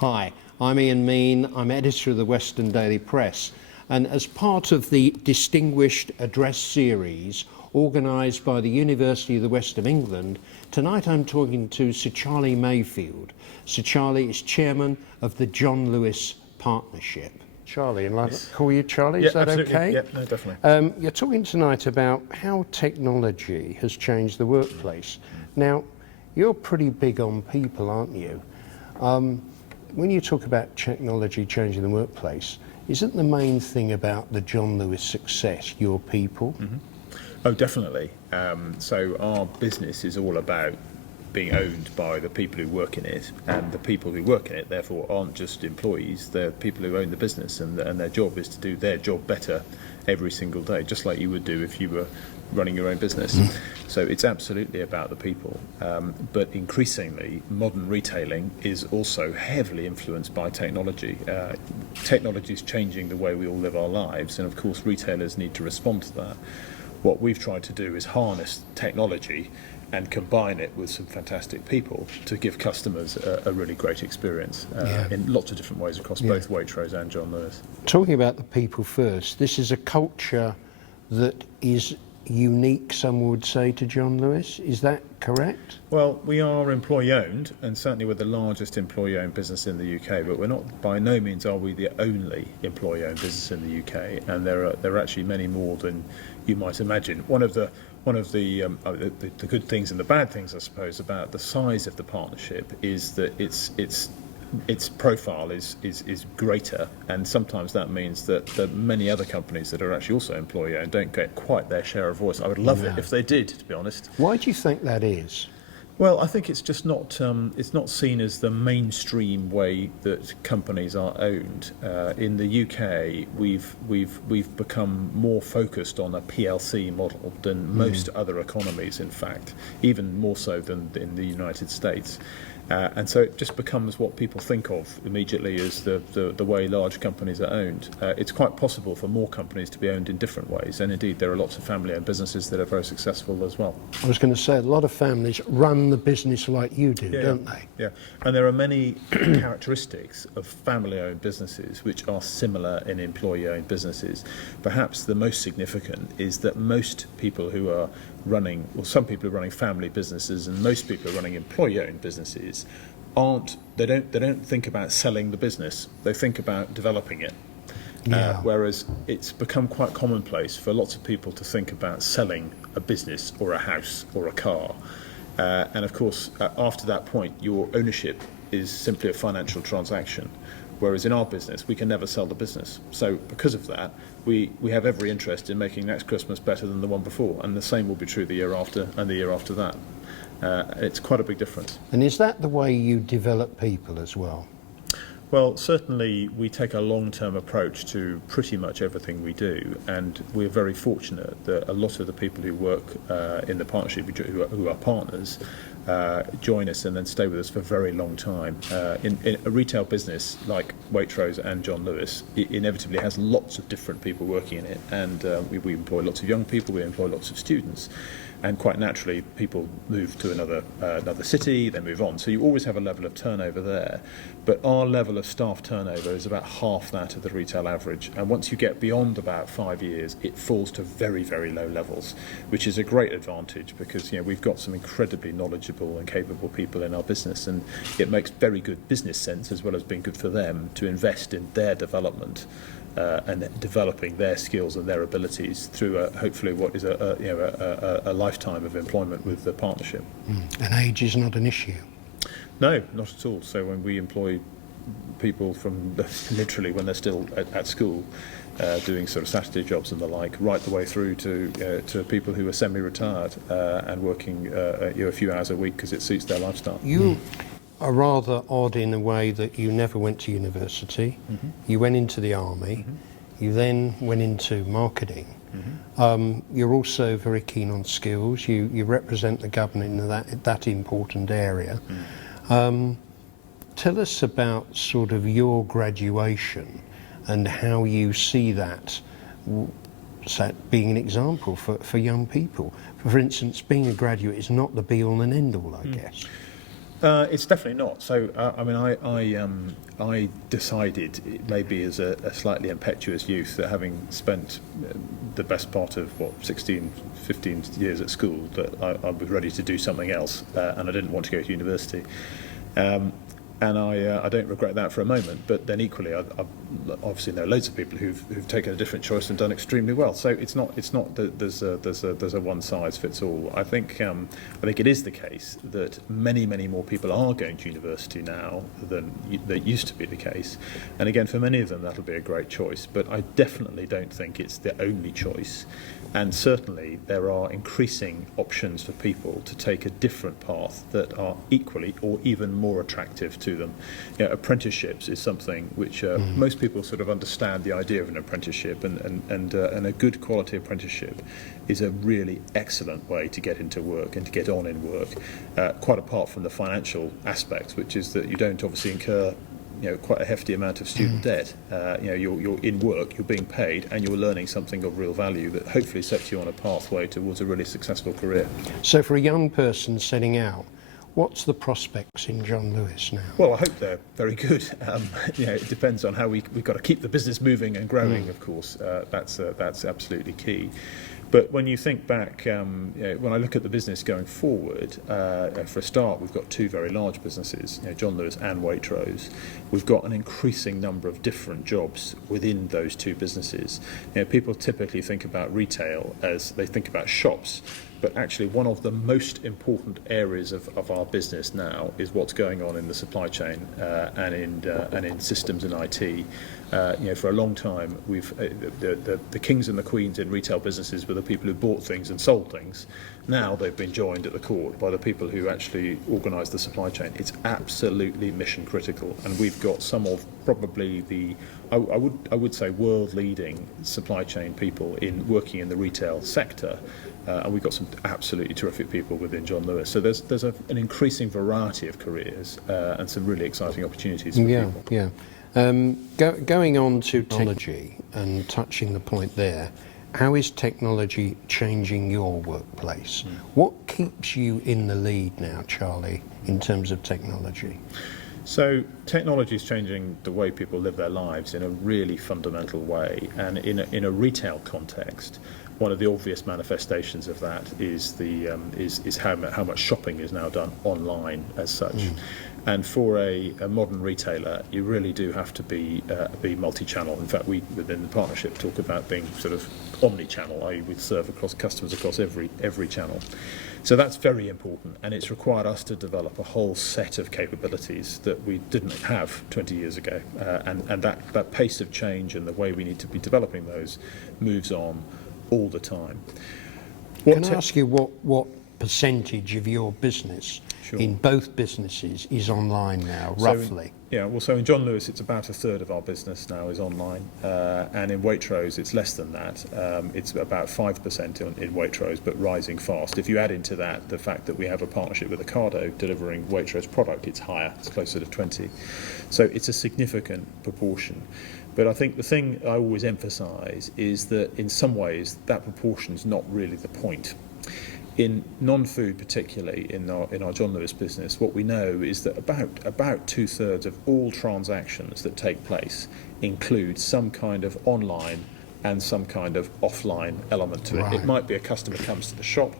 Hi, I'm Ian Mean. I'm editor of the Western Daily Press, and as part of the Distinguished Address Series organised by the University of the West of England, tonight I'm talking to Sir Charlie Mayfield. Sir Charlie is chairman of the John Lewis Partnership. Charlie, and I call you Charlie, is that absolutely. okay? Yeah, no, definitely. You're talking tonight about how technology has changed the workplace. Now, you're pretty big on people, aren't you? When you talk about technology changing the workplace, isn't the main thing about the John Lewis success your people? Mm-hmm. Oh, definitely. So our business is all about being owned by the people who work in it, and the people who work in it therefore aren't just employees, they're people who own the business, and their job is to do their job better every single day, just like you would do if you were running your own business. So it's absolutely about the people, but increasingly modern retailing is also heavily influenced by technology. Technology is changing the way we all live our lives, and of course retailers need to respond to that. What we've tried to do is harness technology and combine it with some fantastic people to give customers a really great experience in lots of different ways across both Waitrose and John Lewis. Talking about the people first, this is a culture that is unique, some would say, to John Lewis. Is that correct? Well, we are employee owned, and certainly we're the largest employee owned business in the UK, but we're not, by no means are we the only employee owned business in the UK, and there are actually many more than you might imagine. One of the good things and the bad things, I suppose, about the size of the partnership is that its profile is greater, and sometimes that means that the many other companies that are actually also employee owned don't get quite their share of voice. I would love it if they did, to be honest. Why do you think that is? Well, I think it's just not it's not seen as the mainstream way that companies are owned. In the UK, we've become more focused on a PLC model than most other economies, in fact, even more so than in the United States. And so it just becomes what people think of immediately as the way large companies are owned. It's quite possible for more companies to be owned in different ways, and indeed there are lots of family-owned businesses that are very successful as well. I was going to say, a lot of families run the business like you do, don't they? Yeah, and there are many characteristics of family-owned businesses which are similar in employee-owned businesses. Perhaps the most significant is that most people who are running, well, some people are running family businesses, and most people are running employee-owned businesses. They don't think about selling the business. They think about developing it. Whereas it's become quite commonplace for lots of people to think about selling a business or a house or a car. And of course, after that point, your ownership is simply a financial transaction. Whereas in our business, we can never sell the business. So because of that, we have every interest in making next Christmas better than the one before. And the same will be true the year after and the year after that. It's quite a big difference. And is that the way you develop people as well? Well, certainly we take a long-term approach to pretty much everything we do, and we're very fortunate that a lot of the people who work in the partnership, who are partners, join us and then stay with us for a very long time. In a retail business like Waitrose and John Lewis, it inevitably has lots of different people working in it, and we employ lots of young people, we employ lots of students. And quite naturally, people move to another city, they move on. So you always have a level of turnover there. But our level of staff turnover is about half that of the retail average. And once you get beyond about 5 years, it falls to very, very low levels, which is a great advantage because we've got some incredibly knowledgeable and capable people in our business. And it makes very good business sense, as well as being good for them, to invest in their development. And developing their skills and their abilities through hopefully what is a lifetime of employment with the partnership. And age is not an issue? No, not at all. So when we employ people from literally when they're still at school, doing sort of Saturday jobs and the like, right the way through to people who are semi-retired and working a few hours a week because it suits their lifestyle. You are rather odd in a way that you never went to university. You went into the army. You then went into marketing. You're also very keen on skills. You represent the government in that important area. Tell us about sort of your graduation and how you see that being an example for young people. For instance, being a graduate is not the be-all and end-all, I guess. It's definitely not. So, I decided, it maybe as a slightly impetuous youth, that having spent the best part of, 16, 15 years at school, that I was ready to do something else, and I didn't want to go to university. And I don't regret that for a moment. But then equally, I obviously know loads of people who've taken a different choice and done extremely well. So it's not that there's a one size fits all. I think it is the case that many more people are going to university now than that used to be the case. And again, for many of them, that'll be a great choice. But I definitely don't think it's the only choice. And certainly there are increasing options for people to take a different path that are equally or even more attractive to them. Apprenticeships is something which most people sort of understand the idea of an apprenticeship, and a good quality apprenticeship is a really excellent way to get into work and to get on in work, quite apart from the financial aspects, which is that you don't obviously incur quite a hefty amount of student debt. You're in work, you're being paid, and you're learning something of real value that hopefully sets you on a pathway towards a really successful career. So for a young person setting out, what's the prospects in John Lewis now? Well, I hope they're very good. It depends on how we've got to keep the business moving and growing, of course. That's absolutely key. But when you think back, when I look at the business going forward, for a start, we've got two very large businesses, John Lewis and Waitrose. We've got an increasing number of different jobs within those two businesses. People typically think about retail as they think about shops, but actually one of the most important areas of our business now is what's going on in the supply chain and in systems and IT. For a long time, the kings and the queens in retail businesses were the people who bought things and sold things. Now they've been joined at the court by the people who actually organise the supply chain. It's absolutely mission critical, and we've got some of probably I would say world-leading supply chain people working in the retail sector. And we've got some absolutely terrific people within John Lewis. So there's an increasing variety of careers and some really exciting opportunities for people. Yeah. Going on to technology and touching the point there, how is technology changing your workplace? What keeps you in the lead now, Charlie, in terms of technology? So technology is changing the way people live their lives in a really fundamental way, and in a retail context, one of the obvious manifestations of that is how much shopping is now done online as such. And for a modern retailer, you really do have to be multi-channel. In fact, we within the partnership talk about being sort of omni-channel, i.e. we serve across customers across every channel. So that's very important, and it's required us to develop a whole set of capabilities that we didn't have 20 years ago. And that pace of change and the way we need to be developing those moves on all the time. Can I ask you what percentage of your business in both businesses is online now, roughly? So in John Lewis, it's about a third of our business now is online, and in Waitrose, it's less than that. It's about 5% in Waitrose, but rising fast. If you add into that the fact that we have a partnership with Ocado delivering Waitrose product, it's higher. It's closer to 20. So it's a significant proportion. But I think the thing I always emphasise is that in some ways that proportion is not really the point. In non-food, particularly in our John Lewis business, what we know is that about 2/3 of all transactions that take place include some kind of online and some kind of offline element to it. It might be a customer comes to the shop,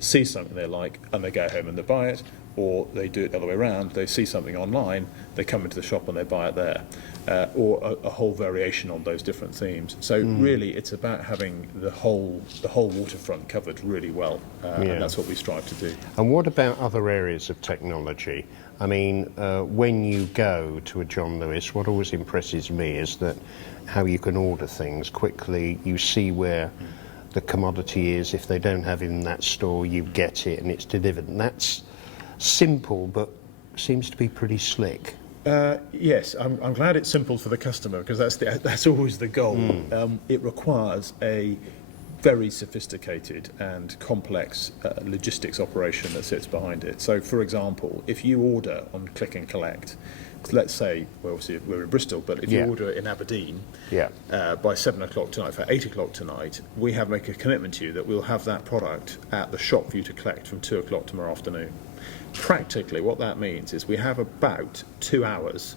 sees something they like, and they go home and they buy it, or they do it the other way around. They see something online, they come into the shop and they buy it there, or a whole variation on those different themes. So really, it's about having the whole waterfront covered really well, and that's what we strive to do. And what about other areas of technology? I mean, when you go to a John Lewis, what always impresses me is that how you can order things quickly. You see where the commodity is. If they don't have it in that store, you get it and it's delivered. And that's simple, but seems to be pretty slick. Yes, I'm glad it's simple for the customer, because that's always the goal. It requires a very sophisticated and complex logistics operation that sits behind it. So, for example, if you order on Click and Collect, let's say, well, obviously we're in Bristol, but if you order in Aberdeen by 7 o'clock tonight, for 8 o'clock tonight, we make a commitment to you that we'll have that product at the shop for you to collect from 2 o'clock tomorrow afternoon. Practically, what that means is we have about 2 hours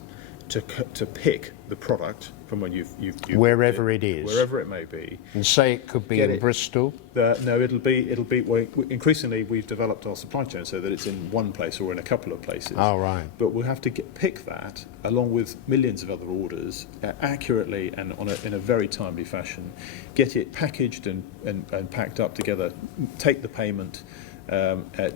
to pick the product from when you've wherever it is, wherever it may be. And say it could be in Bristol. No, it'll be. Well, increasingly, we've developed our supply chain so that it's in one place or in a couple of places. Oh, right. But we'll have to pick that along with millions of other orders accurately and in a very timely fashion. Get it packaged and packed up together. Take the payment.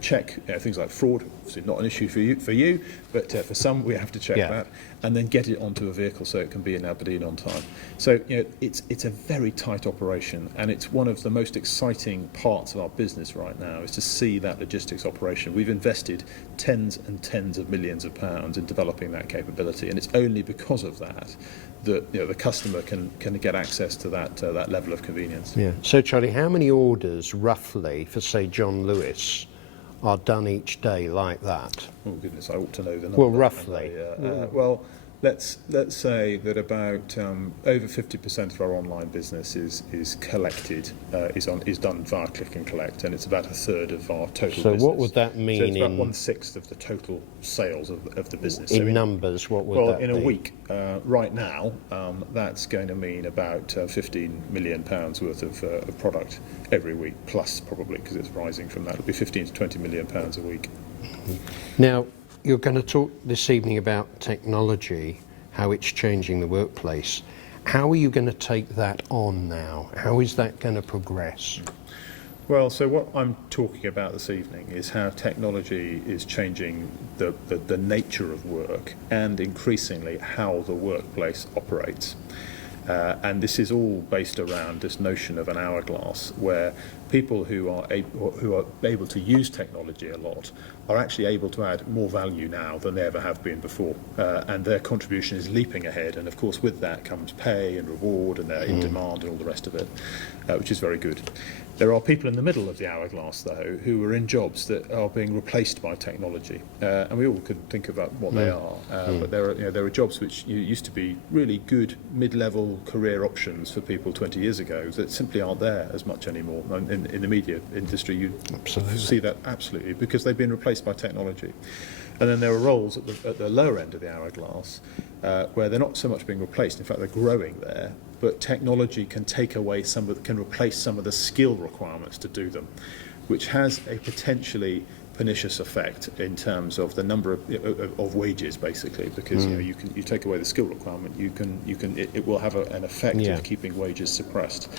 Check things like fraud. Obviously not an issue for you, but for some we have to check that, and then get it onto a vehicle so it can be in Aberdeen on time. So it's a very tight operation, and it's one of the most exciting parts of our business right now is to see that logistics operation. We've invested tens and tens of millions of pounds in developing that capability, and it's only because of that the customer can get access to that level of convenience. Yeah. So Charlie, how many orders roughly for say John Lewis are done each day like that? Oh goodness, I ought to know the number. Well, roughly. Well, let's say that about over 50% of our online business is collected, is done via click and collect, and it's about a third of our total business. So what would that mean? So it's about 1/6 of the total sales of the business. In numbers, what would that be? Well, in a week, right now, that's going to mean about £15 million worth of product every week, plus probably because it's rising from that. It'll be 15 to 20 million pounds a week. Now, you're going to talk this evening about technology, how it's changing the workplace. How are you going to take that on now? How is that going to progress? Well, so what I'm talking about this evening is how technology is changing the nature of work and increasingly how the workplace operates. And this is all based around this notion of an hourglass, where people who are able to use technology a lot are actually able to add more value now than they ever have been before, and their contribution is leaping ahead. And of course, with that comes pay and reward, and they're in demand and all the rest of it, which is very good. There are people in the middle of the hourglass, though, who are in jobs that are being replaced by technology, and we all could think about what they are. But there are jobs which used to be really good mid-level career options for people 20 years ago that simply aren't there as much anymore. In the media industry, you see that absolutely because they've been replaced by technology. And then there are roles at the lower end of the hourglass where they're not so much being replaced. In fact, they're growing there. But technology can can replace some of the skill requirements to do them, which has a potentially pernicious effect in terms of the number of wages, basically, because you take away the skill requirement, it will have an effect of keeping wages suppressed.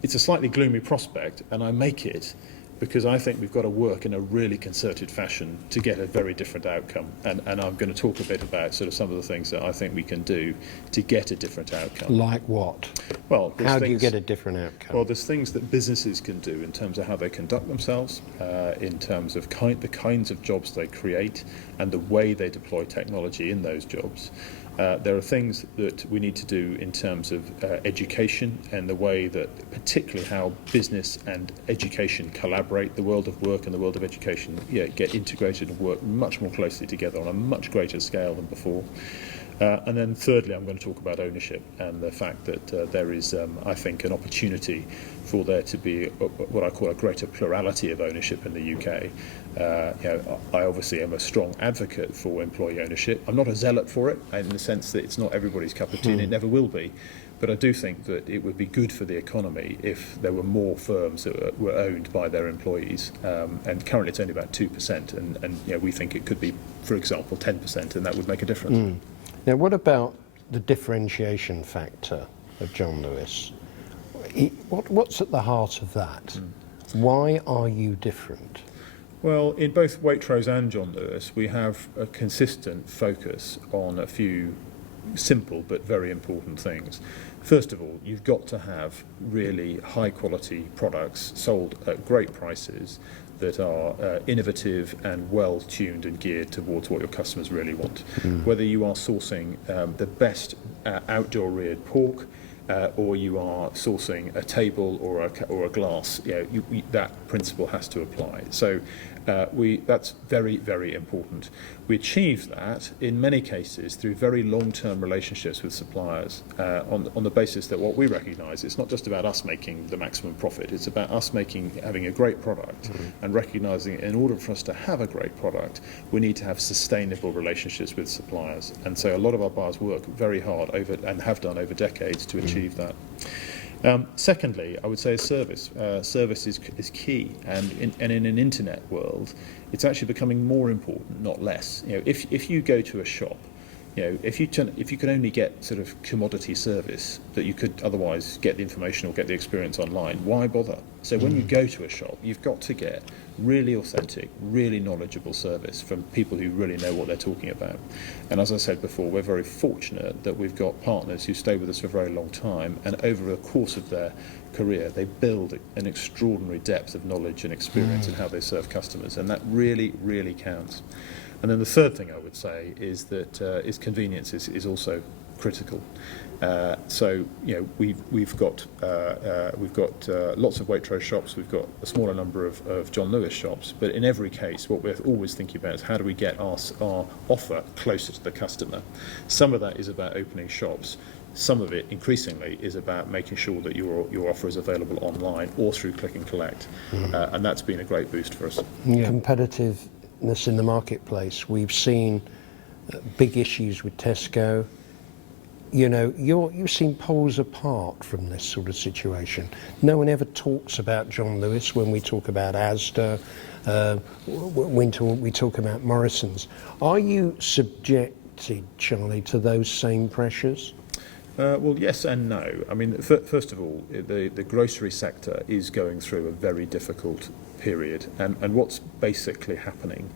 It's a slightly gloomy prospect, and I make it because I think we've got to work in a really concerted fashion to get a very different outcome. And I'm going to talk a bit about sort of some of the things that I think we can do to get a different outcome. Like what? Well, how do you get a different outcome? Well, there's things that businesses can do in terms of how they conduct themselves, in terms of the kinds of jobs they create, and the way they deploy technology in those jobs. There are things that we need to do in terms of education and the way that, particularly how business and education collaborate, the world of work and the world of education get integrated and work much more closely together on a much greater scale than before. And then thirdly, I'm going to talk about ownership and the fact that there is, I think, an opportunity for there to be what I call a greater plurality of ownership in the UK. I obviously am a strong advocate for employee ownership. I'm not a zealot for it in the sense that it's not everybody's cup of tea, and it never will be. But I do think that it would be good for the economy if there were more firms that were owned by their employees. And currently it's only about 2%, and we think it could be, for example, 10%, and that would make a difference. Now, what about the differentiation factor of John Lewis? What's at the heart of that? Why are you different? Well, in both Waitrose and John Lewis, we have a consistent focus on a few simple but very important things. First of all, you've got to have really high quality products sold at great prices that are innovative and well tuned and geared towards what your customers really want. Whether you are sourcing the best outdoor reared pork, or you are sourcing a table or a glass, that principle has to apply. So That's very, very important. We achieve that in many cases through very long-term relationships with suppliers on the basis that what we recognise, it's not just about us making the maximum profit, it's about us having a great product and recognising in order for us to have a great product, we need to have sustainable relationships with suppliers. And so a lot of our buyers work very hard and have done over decades to achieve that. Secondly, I would say service. Service is key, and in an internet world, it's actually becoming more important, not less. If you go to a shop, if you can only get sort of commodity service that you could otherwise get the information or get the experience online, why bother? So when you go to a shop, you've got to get really authentic, really knowledgeable service from people who really know what they're talking about. And as I said before, we're very fortunate that we've got partners who stay with us for a very long time, and over the course of their career, they build an extraordinary depth of knowledge and experience in how they serve customers, and that really, really counts. And then the third thing I would say is that convenience is also critical. So we've got lots of Waitrose shops. We've got a smaller number of John Lewis shops. But in every case, what we're always thinking about is how do we get our offer closer to the customer. Some of that is about opening shops. Some of it, increasingly, is about making sure that your offer is available online or through click and collect, and that's been a great boost for us. Yeah. Competitiveness in the marketplace. We've seen big issues with Tesco. You seem poles apart from this sort of situation. No one ever talks about John Lewis when we talk about Asda, when we talk about Morrison's. Are you subjected, Charlie, to those same pressures? Well, yes and no. I mean, first of all, the grocery sector is going through a very difficult period, and what's basically happening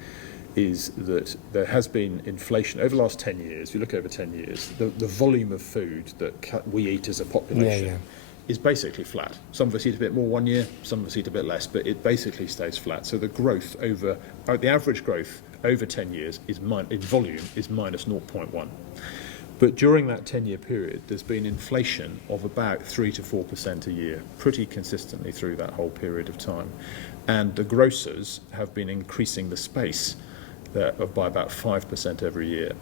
is that there has been inflation over the last 10 years. If you look over 10 years, the volume of food that we eat as a population is basically flat. Some of us eat a bit more one year, some of us eat a bit less, but it basically stays flat. So the growth the average growth over 10 years in volume is minus 0.1. But during that 10-year period, there's been inflation of about 3 to 4% a year, pretty consistently through that whole period of time. And the grocers have been increasing the space by about 5% every year.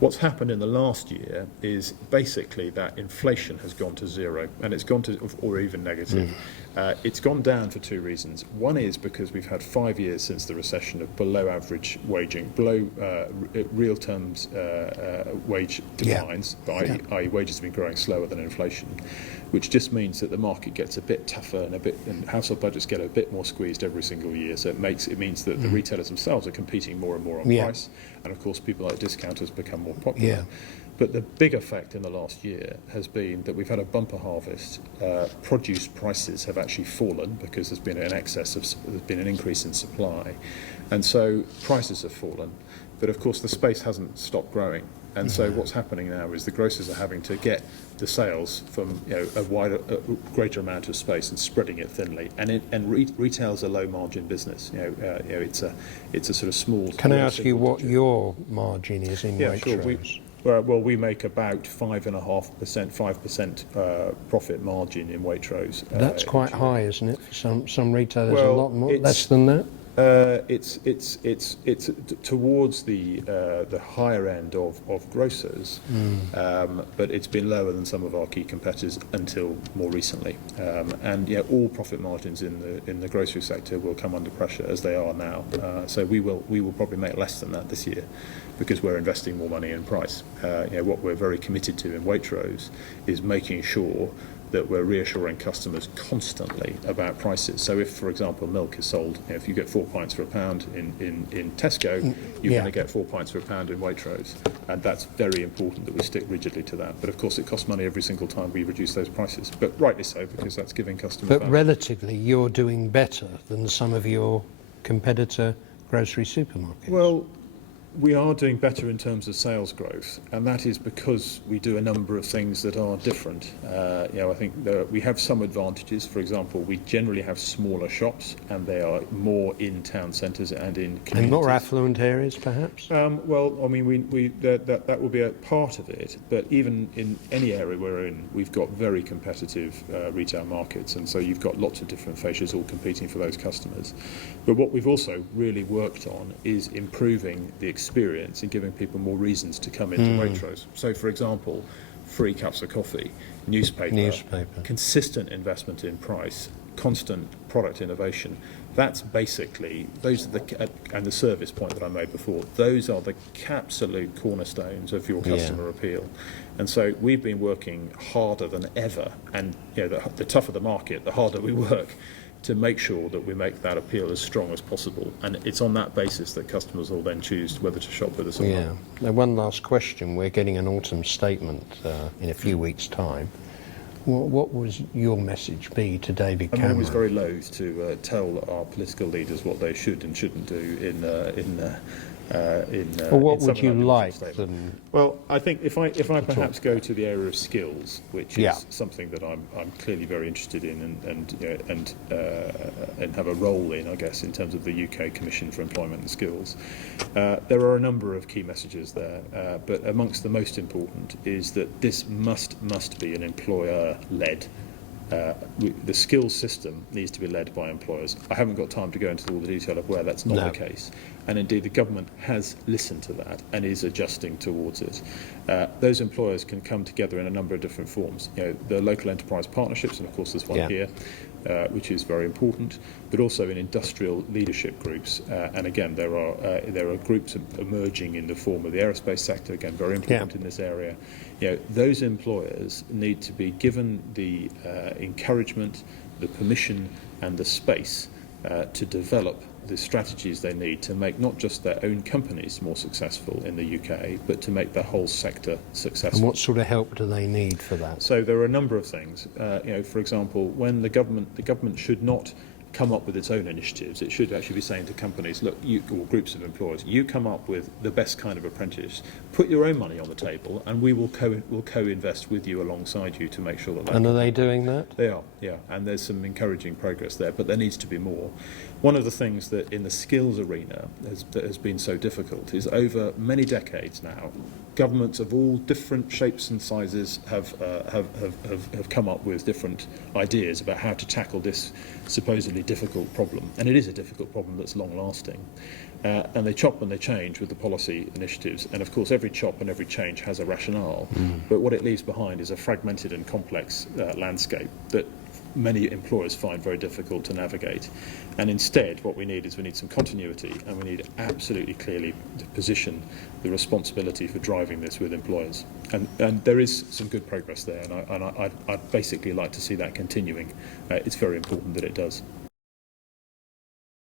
What's happened in the last year is basically that inflation has gone to zero, and it's gone to, or even negative. It's gone down for two reasons. One is because we've had 5 years since the recession of below average waging, below real terms wage declines, i.e. wages have been growing slower than inflation, which just means that the market gets a bit tougher and household budgets get a bit more squeezed every single year. So it means that the retailers themselves are competing more and more on price, and of course people like discounters become more popular. But the big effect in the last year has been that we've had a bumper harvest. Produce prices have actually fallen because there's been there's been an increase in supply, and so prices have fallen. But of course the space hasn't stopped growing, and so what's happening now is the grocers are having to get the sales from a greater amount of space and spreading it thinly. And retail's a low margin business. It's a sort of small. Can I ask you what your margin is in Waitrose? Sure. Well, we make about 5.5%, 5% profit margin in Waitrose. That's quite high, isn't it? For some retailers, a lot more, less than that. It's towards the higher end of grocers, but it's been lower than some of our key competitors until more recently. And all profit margins in the grocery sector will come under pressure as they are now. So we will probably make less than that this year, because we're investing more money in price. What we're very committed to in Waitrose is making sure that we're reassuring customers constantly about prices. So if, for example, milk is sold, if you get 4 pints for a pound in Tesco, you're going to get 4 pints for a pound in Waitrose. And that's very important that we stick rigidly to that. But of course it costs money every single time we reduce those prices. But rightly so, because that's giving customers value. Relatively, you're doing better than some of your competitor grocery supermarkets. Well, We are doing better in terms of sales growth, and that is because we do a number of things that are different. I think we have some advantages. For example, we generally have smaller shops, and they are more in town centres and in communities. And more affluent areas, perhaps? Well, I mean, that will be a part of it, but even in any area we're in, we've got very competitive retail markets, and so you've got lots of different fascias all competing for those customers. But what we've also really worked on is improving the experience and giving people more reasons to come into Waitrose. So, for example, free cups of coffee, newspaper, consistent investment in price, constant product innovation. That's basically, those are and the service point that I made before, those are the absolute cornerstones of your customer appeal. And so we've been working harder than ever, and the tougher the market, the harder we work to make sure that we make that appeal as strong as possible. And it's on that basis that customers will then choose whether to shop with us or not. Now, one last question. We're getting an autumn statement in a few weeks' time. What was your message be to David Cameron? I'm always very loath to tell our political leaders what they should and shouldn't do well, what would you like them? Well, I think if I perhaps go to the area of skills, which is something that I'm clearly very interested in and have a role in, I guess, in terms of the UK Commission for Employment and Skills. There are a number of key messages there, but amongst the most important is that this must be an employer-led. The skills system needs to be led by employers. I haven't got time to go into all the detail of where that's not the case. And indeed, the government has listened to that and is adjusting towards it. Those employers can come together in a number of different forms. The local enterprise partnerships, and of course there's one here, which is very important, but also in industrial leadership groups. And again, there are groups emerging in the form of the aerospace sector, again, very important in this area. Those employers need to be given the encouragement, the permission and the space to develop the strategies they need to make not just their own companies more successful in the UK, but to make the whole sector successful. And what sort of help do they need for that? So there are a number of things. For example, when the government should not come up with its own initiatives. It should actually be saying to companies, look, or groups of employers, you come up with the best kind of apprentice, put your own money on the table, and we will co-invest with you alongside you to make sure that. And are they doing that? They are, yeah. And there's some encouraging progress there, but there needs to be more. One of the things that in the skills arena that has been so difficult is over many decades now, governments of all different shapes and sizes have come up with different ideas about how to tackle this supposedly difficult problem. And it is a difficult problem that's long-lasting. And they chop and they change with the policy initiatives. And of course, every chop and every change has a rationale. But what it leaves behind is a fragmented and complex landscape that many employers find very difficult to navigate. And instead, what we need is some continuity, and we need absolutely clearly to position the responsibility for driving this with employers. And there is some good progress there, and I'd basically like to see that continuing. It's very important that it does.